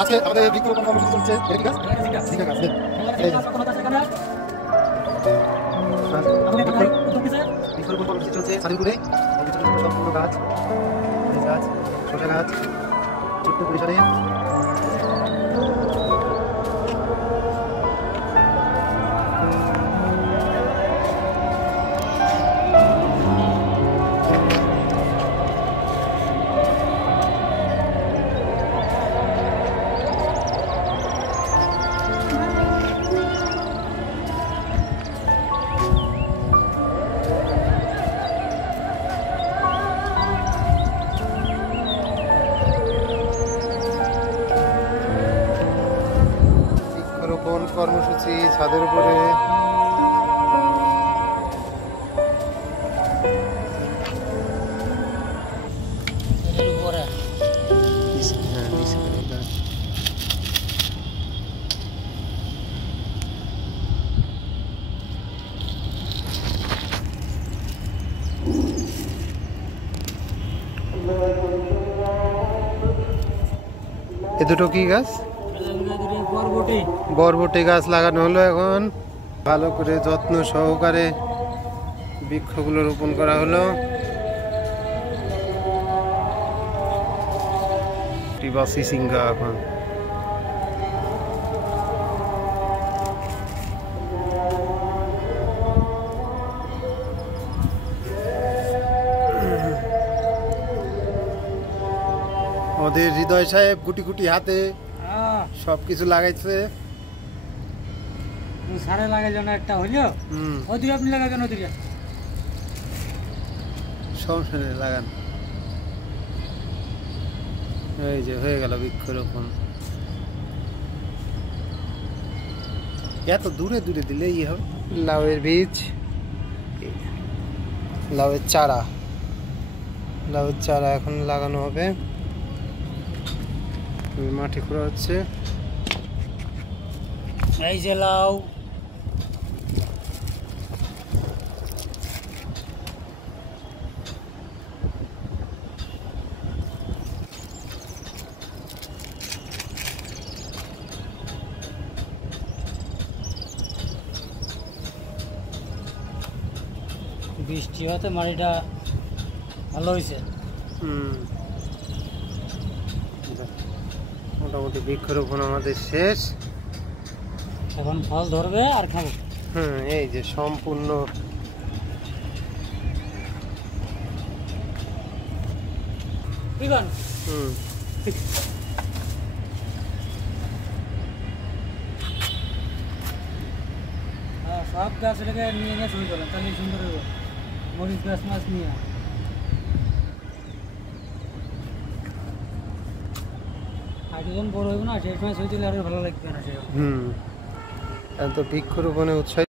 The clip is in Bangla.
আজকে আমাদের বৃক্ষরোপণ কর্মসূচি চলছে। এটা কি গাছ? ঝিঙ্গা গাছ। বৃক্ষরোপণ কর্মসূচি চলছে সাদিলপুরে। সম্পূর্ণ গাছ, গাছ, শসা গাছ, ছোট্ট পরিসরে। বৃক্ষরোপণ কর্মসূচি ছাদের উপরে। এ দুটো কি গাছ? বরবটি গাছ লাগানো হলো। এখন ভালো করে যত্ন সহকারে বৃক্ষগুলো রোপণ করা হলো। সিঙ্গা এখন আমাদের হৃদয় সাহেব গুটি গুটি হাতে সবকিছু লাগাইছে। সারে লাগাই যেন একটা হইলো। ওদিকে আপনি লাগাবেন, ওদিকে সমস্যা নেই, লাগান। এই যে হয়ে গেল বৃক্ষরোপণ। এত দূরে দূরে দিলে ই হবে। লাউয়ের বীজ, লাউয়ের চারা, লাউয়ের চারা এখন লাগানো হবে। মাটি খোঁড়া হচ্ছে। এই যে লাউ, বৃষ্টি হতে মাটিটা ভালো হয়েছে। মোটামুটি বৃক্ষরোপণ আমাদের শেষ। এখন ফল ধরবে আর খাবো। এই যে সম্পূর্ণ সব গাছ এটাকে নিয়ে নিয়ে শুরু করলাম, তাহলে সুন্দর হইব। মরিচ গাছ মাছ নিয়ে হাইড্রোজেন বড় হইব না, সেই সময় শুয়ে দিলে আরো ভালো লাগবে না। সেরকম তো বৃক্ষরোপণে উৎসাহ